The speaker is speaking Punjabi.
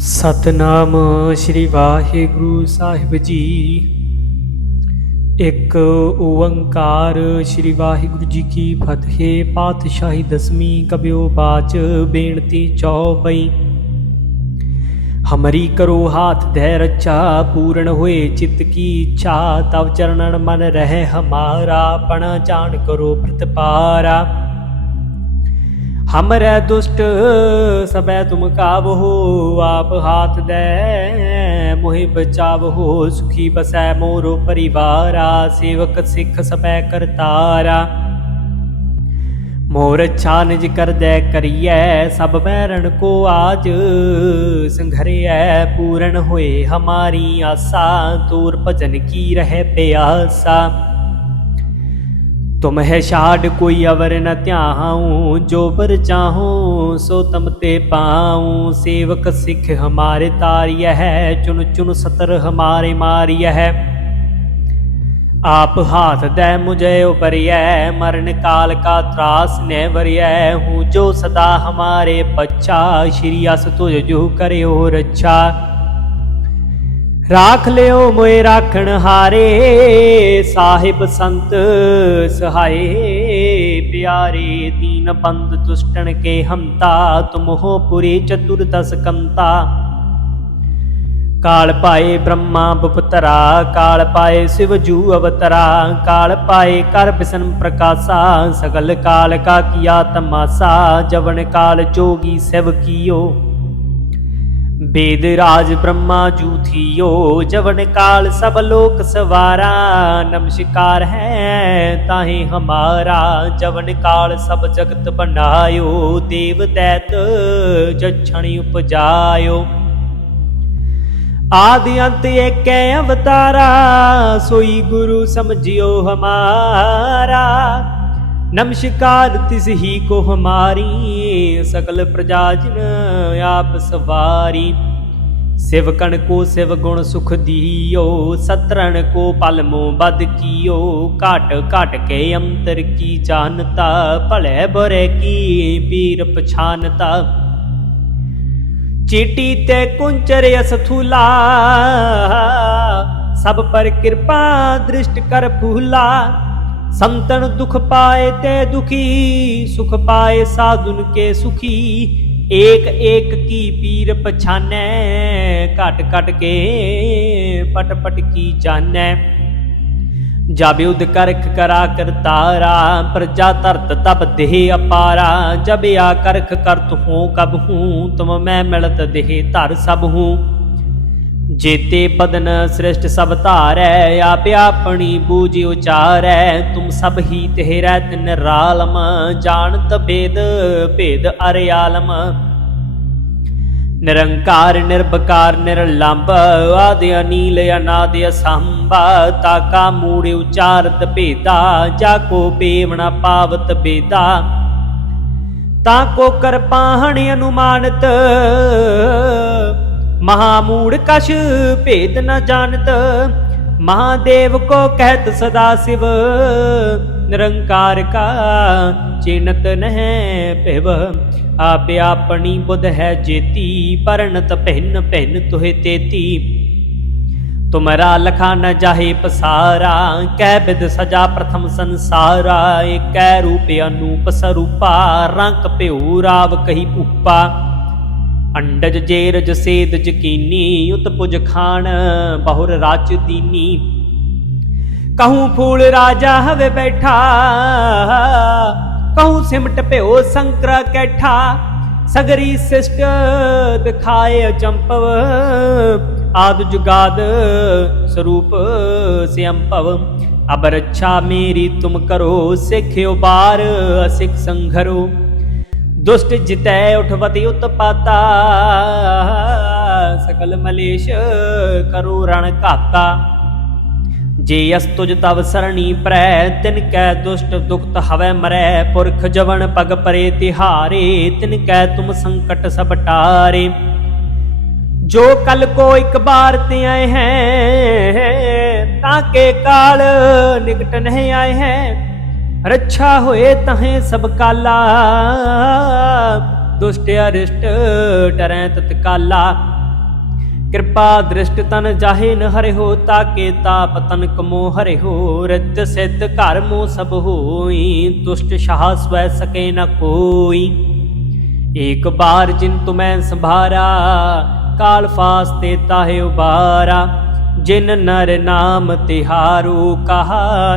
ਸਤਨਾਮ ਸ੍ਰੀ ਵਾਹਿਗੁਰੂ ਸਾਹਿਬ ਜੀ। ਇੱਕ ਓੰਕਾਰ ਸ੍ਰੀ ਵਾਹਿਗੁਰੂ ਜੀ ਕੀ ਫਤਿਹ, ਪਾਤਸ਼ਾਹੀ ਦਸਵੀਂ ਕਬਿਓ ਬਾਚ ਬੇਨਤੀ ਚੌਪਈ ਹਮਰੀ ਕਰੋ ਹਾਥ ਧੈ ਰੱਛਾ ਪੂਰਨ ਹੋਏ ਚਿਤ ਕੀ ਇੱਛਾ, ਤਵ ਚਰਨਨ ਮਨ ਰਹਿ ਹਮਾਰਾ, ਪਣ ਜਾਣ ਕਰੋ ਪ੍ਰਤਪਾਰਾ। ਹਮਰੇ ਦੁਸ਼ਟ ਸਬੈ ਤੁਮ ਕਾਬਹੋ ਆਪ ਹਾਥ ਦੇ, ਮੋਹਿ ਬਚਾਵਹੋ, ਸੁਖੀ ਬਸੈ ਮੋਰੋ ਪਰਿਵਾਰਾ, ਸੇਵਕ ਸਿੱਖ ਸਬੈ ਕਰਤਾਰਾ। ਮੋਰ ਅੱਛਾ ਨਿਜ ਕਰਦੈ ਕਰੀਐ, ਸਭ ਬੈਰਣ ਕੋ ਆਜ, ਸੰਘਰਿਐ ਪੂਰਨ ਹੋਏ ਹਮਾਰੀ ਆਸਾ, ਤੂਰ ਭਜਨ ਕੀ ਰਹਿ ਪਿਆਸਾ। ਤੁਮ ਹੈ ਛਾੜ ਕੋਈ ਅਵਰ ਨ ਧਿਆਉ, ਜੋ ਬਰ ਚਾਹੂੰ ਸੋ ਤਮ ਤੇ ਪਾਉ। ਸੇਵਕ ਸਿੱਖ ਹਮਾਰੇ ਤਾਰਿਯ ਹੈ ਚੁਨ ਚੁਨ ਸਤਰ ਹਮਾਰੇ ਮਾਰਿਯ ਹੈ। ਆਪ ਹਾਥ ਦੈ ਮੁਝੇ ਉਪਰਿਐ, ਮਰਨ ਕਾਲ ਕਾ ਤਰਾਸ ਨੇ ਵਰਿਐ। ਹੂੰ ਜੋ ਸਦਾ ਹਮਾਰੇ ਪੱਛਾ, ਸ਼੍ਰੀ ਅਸ ਤੁਝ ਜੋ ਕਰਿਓ ਰੱਛਾ। ਰਾਖ ਲਿਓ ਮੋਏ ਰਾਖਣ ਹਾਰੇ, ਸਾਹਿਬ ਸੰਤ ਸਹਾਏ ਪਿਆਰੇ ਦੀਨ ਬੰਦ ਦੁਸ਼ਟਣ ਕੇ ਹਮਤਾ ਤੁਮ ਹੋ ਪੁਰੀ ਚਤੁਰ ਦਸ ਕੰਤਾ। ਕਾਲ ਪਾਏ ਬ੍ਰਹਮਾ ਬਪਤਰਾ, ਕਾਲ ਪਾਏ ਸਿਵ ਜੂ ਅਵਤਰਾ, ਕਾਲ ਪਾਏ ਕਰ ਬਿਸਨ ਪ੍ਰਕਾਸ਼ਾ, ਸਗਲ ਕਾਲ ਕਾ ਕੀਆ ਤਮਾਸਾ, ਜਵਨ ਕਾਲ ਜੋਗੀ ਸਿਵ ਕੀਓ। ਬੇਦ ਰਾਜ ਬ੍ਰਹਮਾ ਜੂਥਿਓ ਜਵਨ ਕਾਲ ਸਭ ਲੋਕ ਸਵਾਰਾ ਨਮਸਕਾਰ ਹੈ ਤਾਹੀ ਹਮਾਰਾ, ਜਵਨ ਕਾਲ ਸਭ ਜਗਤ ਬਣਾਇਓ, ਦੇਵ ਦੈਤ ਜਛਣੀ ਉਪਜਾਇਓ। ਆਦਿ ਅੰਤ ਏਕੈ ਅਵਤਾਰਾ, ਸੋਈ ਗੁਰੂ ਸਮਝਿਓ ਹਮਾਰਾ। ਨਮਸਕਾਰ ਤਿਸ ਹੀ ਕੋ ਹਮਾਰੀ ਸਕਲ ਪ੍ਰਜਾ ਜਿਨ ਆਪ ਸਵਾਰੀ। ਸਿਵਕਣ ਕੋ ਸਿਵ ਗੁਣ ਸੁਖ ਦੀਓ, ਸਤਰਣ ਕੋ ਪਲਮੋ ਬਦ ਕੀਓ। ਘਟ ਘਟ ਕੇ ਅੰਤਰ ਕੀ ਜਾਣਤਾ, ਭਲੇ ਬੁਰੇ ਕੀ ਪੀਰ ਪਛਾਨਤਾ। ਚੀਟੀ ਤੇ ਕੁੰਚਰ ਅਸਥੂਲਾ, ਸਭ ਪਰ ਕਿਰਪਾ ਦ੍ਰਿਸ਼ਟ ਕਰ ਫੂਲਾ ਸੰਤਨ ਦੁਖ ਪਾਏ ਤੇ ਦੁਖੀ, ਸੁਖ ਪਾਏ ਸਾਧੁਨ ਕੇ ਸੁਖੀ। ਏਕ ਏਕ ਕੀ ਪੀਰ ਪਛਾਨੈ, ਘਟ ਘਟ ਕੇ ਪਟ ਪਟ ਕੀ ਜਾਣੈ ਜਾਬੇ ਉਦ ਕਰਖ ਕਰਾ ਕਰਤਾਰਾ ਪ੍ਰਜਾ ਧਰਤ ਤਬ ਦੇਹ ਅਪਾਰਾ। ਜਬ ਆ ਕਰਖ ਕਰਤ ਹੂੰ ਕਬ ਹੂੰ ਤੁਮ ਮੈਂ ਮਿਲਤ ਦੇਹ ਧਰ ਸਭ ਹੂੰ। ਜੇਤੇ ਬਦਨ ਸ੍ਰਿਸ਼ਟ ਸਭ ਧਾਰੈ, ਆਪ ਆਪਣੀ ਬੂਝ ਉਚਾਰੈ। ਤੁਮ ਸਭ ਹੀ ਤੇਰਾ ਤਿਨ ਰਾਲਮ, ਜਾਣਤ ਬੇਦ ਭੇਦ ਅਰਿਆਲਮ ਨਿਰੰਕਾਰ, ਨਿਰਭਕਾਰ, ਨਿਰਲੰਭ, ਆਦ ਅਨੀਲ, ਅਨਾਦ ਅਸੰਭ, ਤਾਕਾ ਮੂੜ ਉਚਾਰਤ ਭੇਦਾ, ਜਾ ਕੋ ਪੇਵਣਾ ਪਾਵਤ ਬੇਦਾ। ਤਾਂ ਕੋ ਕਰਪਾਹਣ ਅਨੁਮਾਨਤ ਮਹਾਮੂੜ ਕਸ਼ ਭੇਦ ਨ ਜਾਣਤ, ਮਹਾਦੇਵ ਕੋ ਕਹਿਤ ਸਦਾ ਸਿਵ, ਨਿਰੰਕਾਰ ਕਾ ਚਿਨਤ ਨਹਿ ਭਿਵ। ਆਪੇ ਆਪਣੀ ਬੁਧ ਹੈ ਜੇਤੀ ਪਰਣਤ ਭਿੰਨ ਭਿੰਨ ਤੁਹੇ ਤੇਤੀ। ਤੁਮਰਾ ਲਖਾ ਨ ਜਾਹੇ ਪਸਾਰਾ, ਕਹਿ ਬਿਦ ਸਜਾ ਪ੍ਰਥਮ ਸੰਸਾਰਾ, ਏਕੈ ਰੂਪ ਅਨੂਪ ਸਰੂਪਾ, ਰੰਗ ਭਿਉ ਰਾਵ ਕਹੀ ਭੂਪਾ। ਅੰਡਜ ਜੇਰਜ ਸੇਦ ਜਕੀਨੀ ਉਤਪੁਜ ਖਾਨ ਬਹੁਰ ਰਾਜ ਦੀਨੀ। ਕਹੂੰ ਫੂਲ ਰਾਜਾ ਹਵੇ ਬੈਠਾ, ਕਹੂੰ ਸਿਮਟ ਭਿਓ ਸੰਕਰਾ ਕੈਠਾ। ਸਗਰੀ ਸਿਸ਼ਟ ਦਿਖਾਏ ਅਚੰਪਵ ਆਦ ਜੁਗਾਦ ਸਰੂਪ ਸਿਅੰਪਵ ਅਬ ਰੱਛਾ ਮੇਰੀ ਤੁਮ ਕਰੋ ਸਿੱਖਿਓ ਬਾਰ ਅਸਿਖ ਸੰਘਰੋ। ਦੁਸ਼ਟ ਜਿਤੈ ਉਠਵਤੀ ਉਤਪਾਤਾ, ਸਕਲ ਮਲੇਸ਼ ਕਰੋ ਰਣ ਘਾਤਾ। ਜੇ ਅਸ ਤੁਜ ਤਵ ਸਰਣੀ ਪ੍ਰੈ, ਤਿਨ ਕੈ ਦੁਸ਼ਟ ਦੁਖਤ ਹਵੈ ਮਰੈ। ਪੁਰਖ ਜਵਨ ਪਗ ਪਰੇ ਤਿਹਾਰੇ, ਤਿਨ ਕੈ ਤੁਮ ਸੰਕਟ ਸਭ ਟਾਰੇ। ਜੋ ਕਲ ਕੋ ਇੱਕ ਬਾਰ ਤੇ ਆਏ ਹੈ, ਤਾਂ ਕੇ ਕਾਲ ਨਿਕਟ ਨਹੀਂ ਆਏ ਹੈ। ਰੱਛਾ ਹੋਏ ਤਹੇ ਸਭ ਕਾਲਾ। ਦੁਸ਼ਟ ਅਰਿਸ਼ਟ ਟਰੈ ਤਤਕਾਲਾ ਕਿਰਪਾ ਦ੍ਰਿਸ਼ਟ ਤਨ ਜਾਹੇ ਨ ਹਰਿ ਹੋ ਤਾਕੇ ਤਾਪ ਤਨ ਕਮੋ ਹਰਿ ਹੋ ਰਿਤ ਸਿੱਧ ਘਰ ਮੋ ਸਭ ਹੋਈ ਤੁਸ਼ਟ ਸ਼ਾਹ ਸਵੈ ਸਕੇ ਨ ਕੋਈ। ਏਕ ਬਾਰ ਜਿਨ ਤੁਮੈ ਸੰਭਾਰਾ, ਕਾਲ ਫਾਸਤੇ ਤਾਹੇ ਉਬਾਰਾ। ਜਿਨ ਨਰ ਨਾਮ ਤਿਹਾਰੂ ਕਹਾ